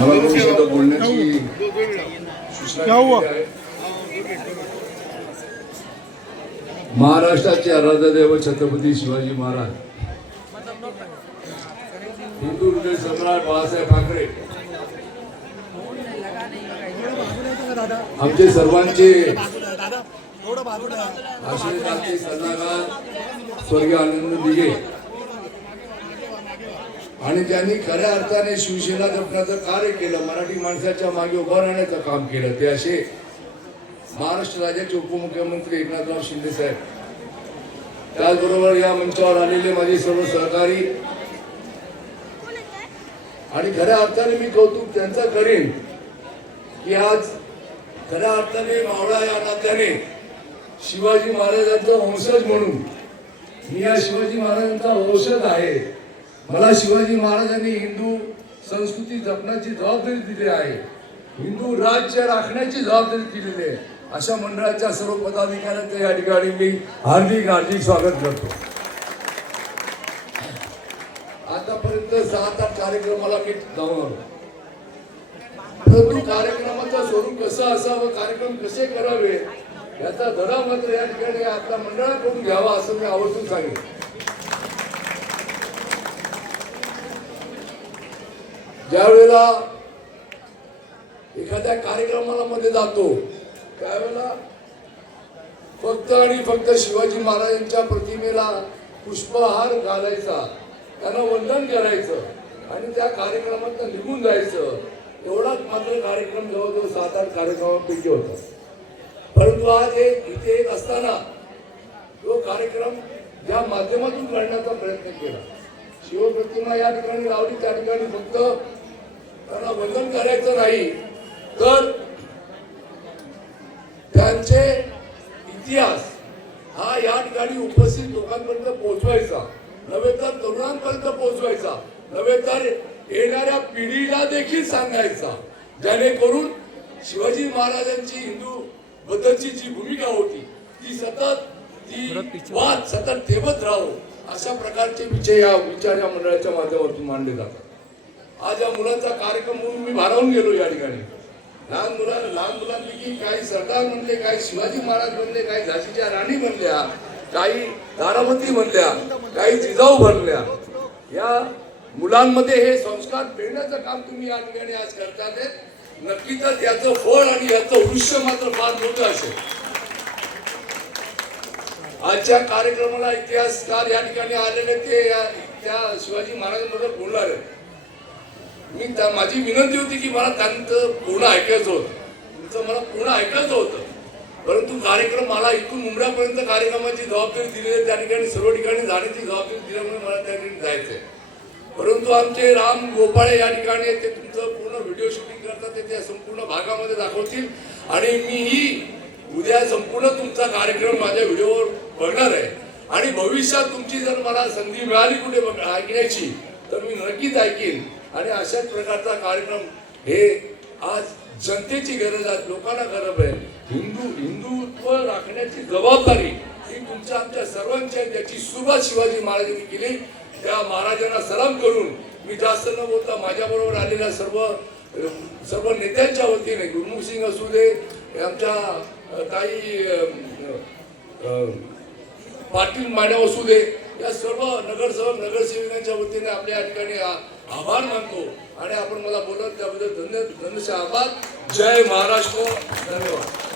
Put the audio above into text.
मला दोन शब्द बोलण्याची. महाराष्ट्राचे आराध्यदेव छत्रपती शिवाजी महाराज. हिंदू हृदय सम्राट बाळासाहेब ठाकरे. आमचे सर्वांचे आशीर्वादाचे सल्लागार स्वर्गीय आनंद दिघे. आणि त्यांनी खऱ्या अर्थाने शिवसेना जपण्याचं कार्य केलं मराठी माणसाच्या मागे उभं राहण्याचं काम केलं. ते असे महाराष्ट्र राज्याचे उपमुख्यमंत्री एकनाथराव शिंदे साहेब. त्याचबरोबर या मंचावर आलेले माझे सर्व सहकारी. आणि खऱ्या अर्थाने मी कौतुक त्यांचं करीन की आज खऱ्या अर्थाने मावळा या नात्याने शिवाजी महाराजांचा वंशज म्हणून मी या शिवाजी महाराजांचा वंशज आहे. मला शिवाजी महाराजांनी हिंदू संस्कृती जपण्याची जबाबदारी दिली आहे. हिंदू राज्य राखण्याची जबाबदारी दिलेली आहे. अशा मंडळाच्या सर्व पदाधिकाऱ्यांचं या ठिकाणी मी हार्दिक हार्दिक स्वागत करतो. आतापर्यंत सात आठ कार्यक्रमाला मी जाऊन आलो. परंतु कार्यक्रमाचं स्वरूप कसं असावं कार्यक्रम कसे करावे याचा धडा मात्र या ठिकाणी आपल्या मंडळाकडून घ्यावा असं मी आवर्जून सांगेन. ज्यावेळेला एखाद्या कार्यक्रमाला मध्ये जातो त्यावेळेला फक्त आणि फक्त शिवाजी महाराजांच्या प्रतिमेला पुष्पहार घालायचा त्यांना वंदन करायचं आणि त्या कार्यक्रमात निघून जायचं. एवढाच मात्र कार्यक्रम जवळजवळ सात आठ कार्यक्रमांपैकी होता. परंतु आज एक इथे येत असताना तो कार्यक्रम या माध्यमातून करण्याचा प्रयत्न केला शिवप्रतिमा या ठिकाणी लावली त्या ठिकाणी फक्त त्यांना वंदन करायचं नाही. तर त्यांचे इतिहास हा या ठिकाणी उपस्थित लोकांपर्यंत पोहोचवायचा. नव्हे तर तरुणांपर्यंत पोहोचवायचा. नव्हे तर येणाऱ्या पिढीला देखील सांगायचा. जेणेकरून शिवाजी महाराजांची हिंदू बद्दलची जी भूमिका होती ती सतत ती वाद सतत ठेवत राहो. अशा प्रकारचे विषय या विचार या मंडळाच्या माध्यमातून मांडले जातात. आज या मुलांचा कार्यक्रम म्हणून मी भारावून गेलो या ठिकाणी. लहान मुला लहान मुलांपैकी काही सरदार म्हणले काही शिवाजी महाराज म्हणले काही झाशीच्या राणी म्हणल्या काही तारामती म्हणल्या काही जिजाऊ बनल्या. या मुलांमध्ये हे संस्कार फेडण्याचं काम तुम्ही या ठिकाणी आज करतात नक्कीच याचं फळ आणि याचं वृक्ष मात्र फार मोठं असेल. आजच्या कार्यक्रमाला इतिहासकार या ठिकाणी आलेले ते या त्या शिवाजी महाराजांबद्दल बोलणार मी त्या माझी विनंती होती की मला त्यांचं पूर्ण ऐकायचं होतं. तुमचं मला पूर्ण ऐकायचं होतं. परंतु कार्यक्रम मला इथून मुंबऱ्यापर्यंत कार्यक्रमाची जबाबदारी दिली आहे त्या ठिकाणी सर्व ठिकाणी जाण्याची जबाबदारी दिल्यामुळे मला त्या ठिकाणी जायचंय. परंतु आमचे राम गोपाळे या ठिकाणी आहेत, ते तुमचं पूर्ण व्हिडिओ शूटिंग करतात ते त्या संपूर्ण भागामध्ये दाखवतील. आणि मीही उद्या संपूर्ण तुमचा कार्यक्रम माझ्या व्हिडिओवर बघणार आहे. आणि भविष्यात तुमची जर मला संधी मिळाली कुठे बघ- ऐकण्याची तर मी नक्कीच ऐकीन. आणि अशाच प्रकारचा कार्यक्रम हे आज जनतेची गरज आहे लोकांना गरज आहे. हिंदू हिंदुत्व राखण्याची जबाबदारी ही तुमच्या आमच्या सर्वांची आहे. त्याची सुरुवात शिवाजी महाराजांनी केली. त्या महाराजांना सलाम करून मी जास्त न बोलता माझ्याबरोबर आलेल्या सर्व सर्व नेत्यांच्या वतीने गुरुमुख सिंग असू दे आमच्या काही पाटील माने असू दे या सर्व नगरसेवक नगरसेविकांच्या वतीने आपल्या या ठिकाणी आभार मानतो. आणि आपण मला बोलत त्याबद्दल धन्य धन्यचे आभार जय महाराष्ट्र. धन्यवाद.